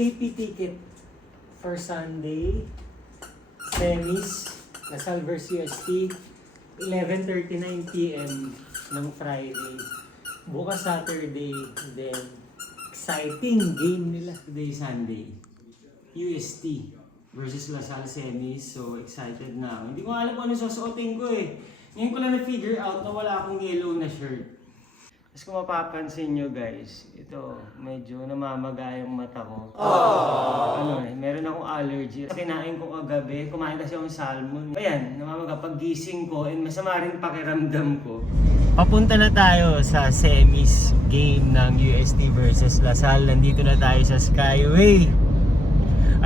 VIP ticket for Sunday. Semis, Lasal vs UST, 11:39 PM ng Friday. Bukas Saturday, then exciting game nila today Sunday. UST versus Lasal semis, so excited na ako. Hindi ko alam kung ano susuotin ko eh. Ngayon ko lang na-figure out na wala akong yellow na shirt. Tapos kung mapapansin nyo guys, ito, medyo namamaga yung mata ko. Meron akong allergy. Kinain ko kagabi, kumain kasi akong salmon. Ayan, namamaga pag gising ko, and masama rin pakiramdam ko. Papunta na tayo sa semis game ng UST versus Lasal. Nandito na tayo sa Skyway.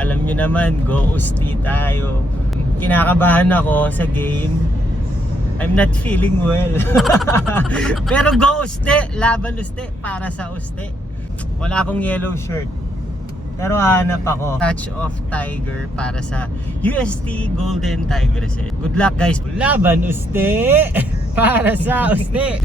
Alam nyo naman, go UST tayo. Kinakabahan ako sa game. I'm not feeling well. Pero go UST, laban UST para sa UST. Wala akong yellow shirt. Pero hanap ako Touch of Tiger para sa UST Golden Tigers. Good luck guys. Laban UST para sa UST.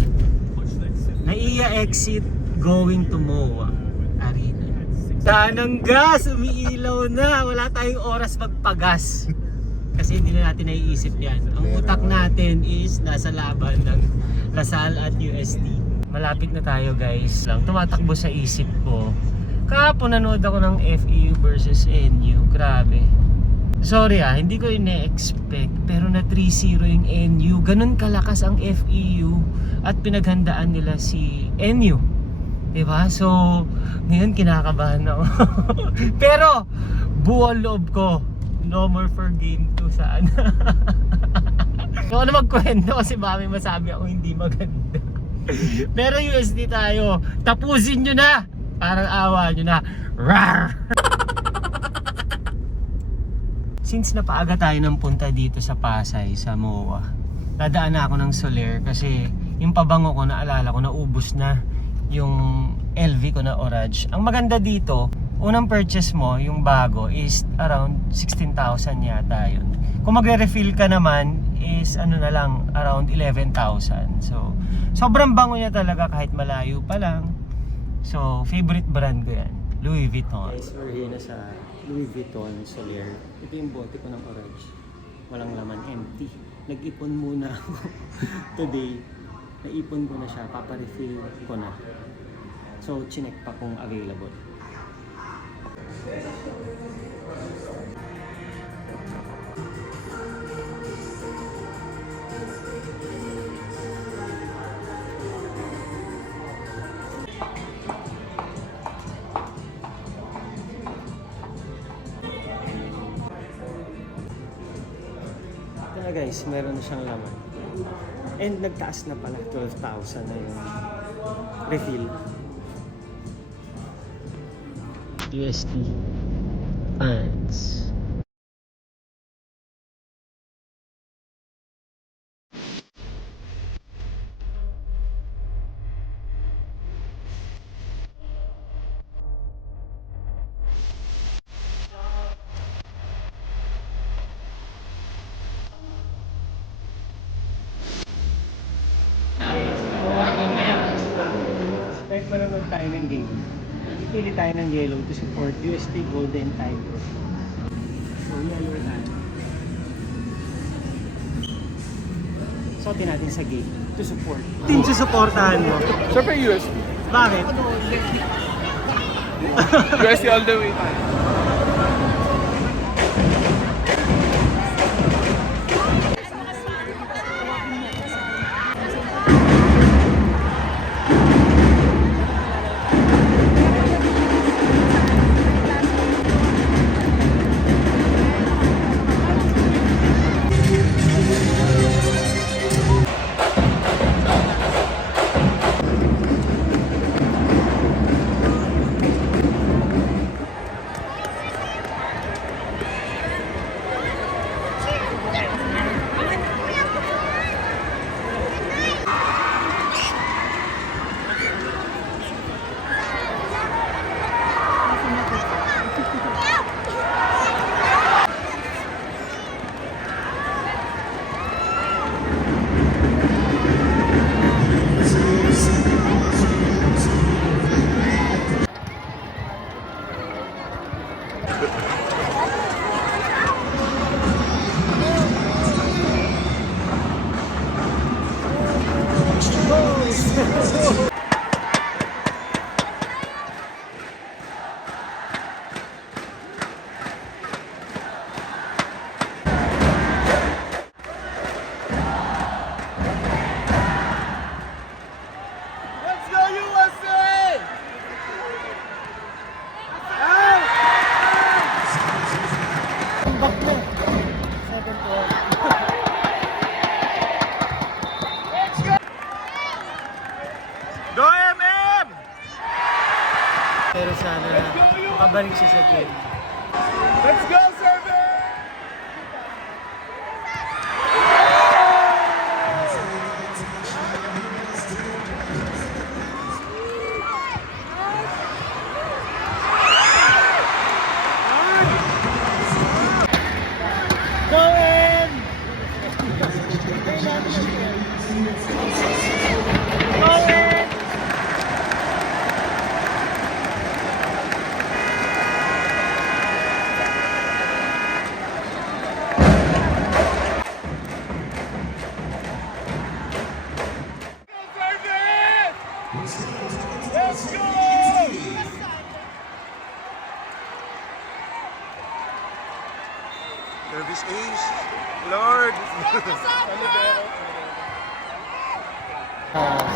Naiya exit going to MOA Arena. Tanang gas, umiilaw na. Wala tayong oras magpagas. Kasi hindi na natin naiisip yan. Ang utak natin is nasa laban ng Lasal at UST. Malapit na tayo guys. Tumatakbo sa isip ko. Kahapon nanood ako ng FEU versus NU. Grabe. Sorry hindi ko ine-expect. Pero na 3-0 yung NU. Ganun kalakas ang FEU. At pinaghandaan nila si NU. Diba? So, ngayon kinakabahan ako. Pero, buo loob ko. No more for game 2 saan. Ako na magkwento kasi baka may masabi ako hindi maganda. Pero USD tayo. Tapusin nyo na. Parang awa nyo na. Rawr! Since napaaga tayo ng punta dito sa Pasay, sa MOA, nadaan na ako ng Soler kasi yung pabango ko, naalala ko, naubos na yung LV ko na orange. Ang maganda dito, unang purchase mo, yung bago, is around 16,000 yata yun. Kung magre-refill ka naman, is ano na lang, around 11,000. So, sobrang bango niya talaga kahit malayo pa lang. So, favorite brand ko yan, Louis Vuitton. Guys, we're here na sa Louis Vuitton Soler. Ito yung bote ko ng orange. Walang laman, empty. Nag-ipon muna ako today. Naipon ko na siya, paparefill ko na. So, chinek pa kung available. Ito na guys, meron na siyang laman. And nagtaas na pala, 12,000 na yung refill. UST pants. Kahit manonood tayo ng game, pili tayo ng yellow to support UST Golden Tigers. So yellow tayo. Suotin natin sa game to support. Team susuportahan mo. Siyempre UST. Bakit? UST all the way tayo. Let's go USA! Go MM! Pero sana makabalik siya sa game. Let's go Server! Go in! Go in! Let's go! Service ace. Lord.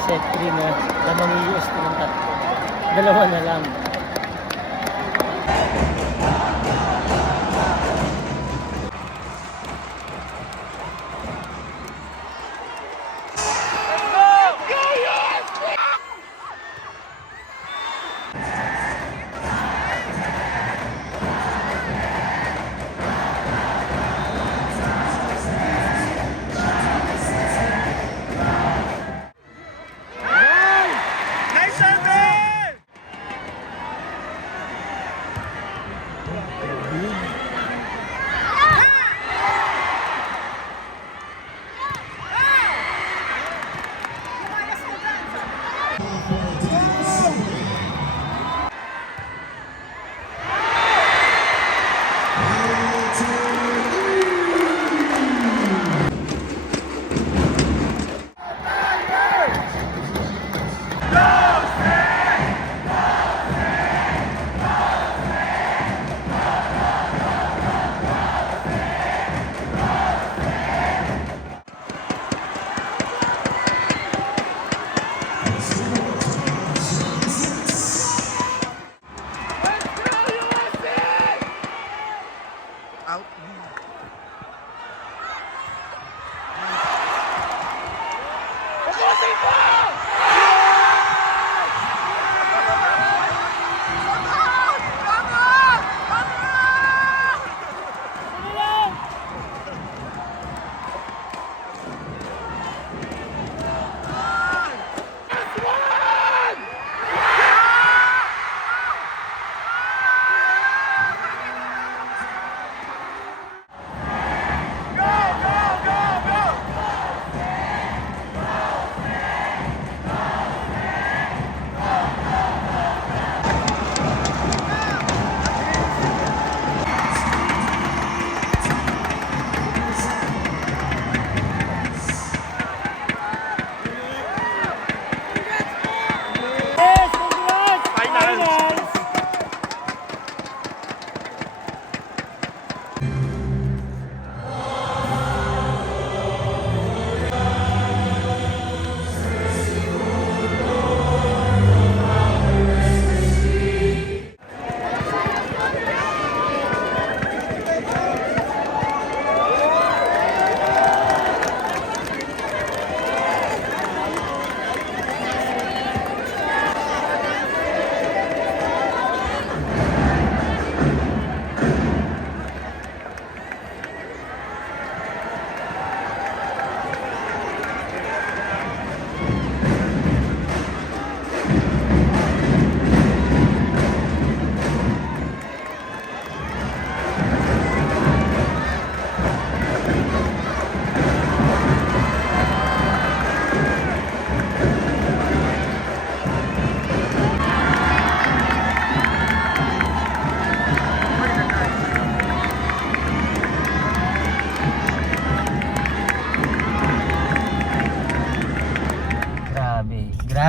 Set 3 na lamang US na ng tatlo. Dalawa na lang. Nice Server!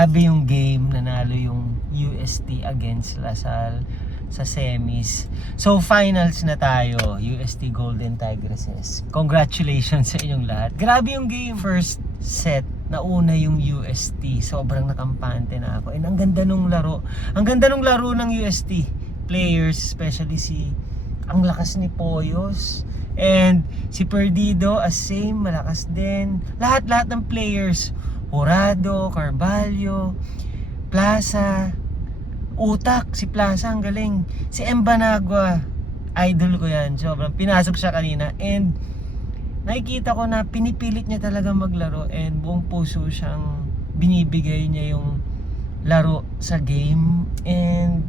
Grabe yung game, nanalo yung UST against Lasal sa semis. So finals na tayo, UST Golden Tigresses. Congratulations sa inyong lahat. Grabe yung game. First set, nauna yung UST. Sobrang nakampante na ako. And ang ganda nung laro. Ang ganda nung laro ng UST players, especially ang lakas ni Poyos. And si Perdido, as same, malakas din. Lahat-lahat ng players. Jurado, Carvalho, Plaza, Utak, si Plaza ang galing. Si Embanagua, idol ko yan. Sobrang pinasok siya kanina. And nakikita ko na pinipilit niya talaga maglaro. And buong puso siyang binibigay niya yung laro sa game. And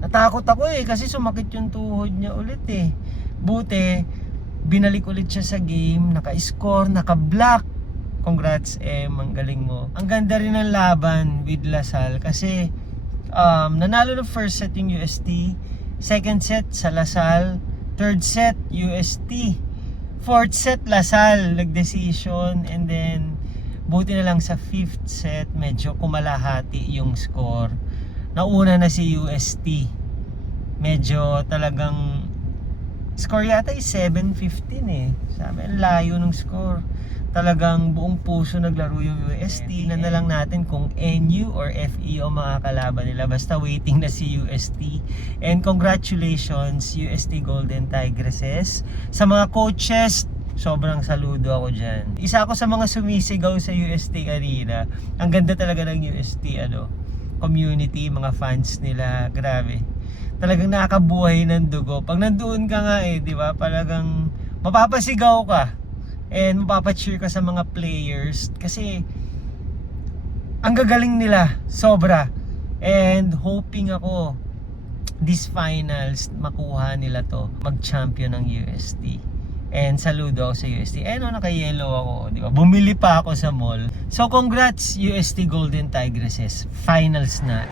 natakot ako kasi sumakit yung tuhod niya ulit Buti, binalik ulit siya sa game. Naka-score, naka-block. Congrats ang galing mo. Ang ganda rin ng laban with Lasal kasi nanalo ng first set yung UST, second set sa Lasal, third set UST, fourth set Lasal nag-decision, and then buti na lang sa fifth set medyo kumalahati yung score. Nauna na si UST. Medyo talagang score yata is 7-15 Sabi, ang layo ng score. Talagang buong puso naglaro yung UST. Na lang natin kung NU or FE o mga kalaban nila. Basta waiting na si UST. And congratulations UST Golden Tigresses. Sa mga coaches, sobrang saludo ako dyan. Isa ako sa mga sumisigaw sa UST kanina. Ang ganda talaga ng UST community, mga fans nila. Grabe. Talagang nakakabuhay ng dugo. Pag nandoon ka nga di ba? Talagang mapapasigaw ka. And mapapacheer ka sa mga players kasi ang gagaling nila, sobra. And hoping ako this finals makuha nila to, mag-champion ng UST. And saludo ako sa UST. Naka-yellow ako, di ba? Bumili pa ako sa mall. So congrats UST Golden Tigresses, finals na.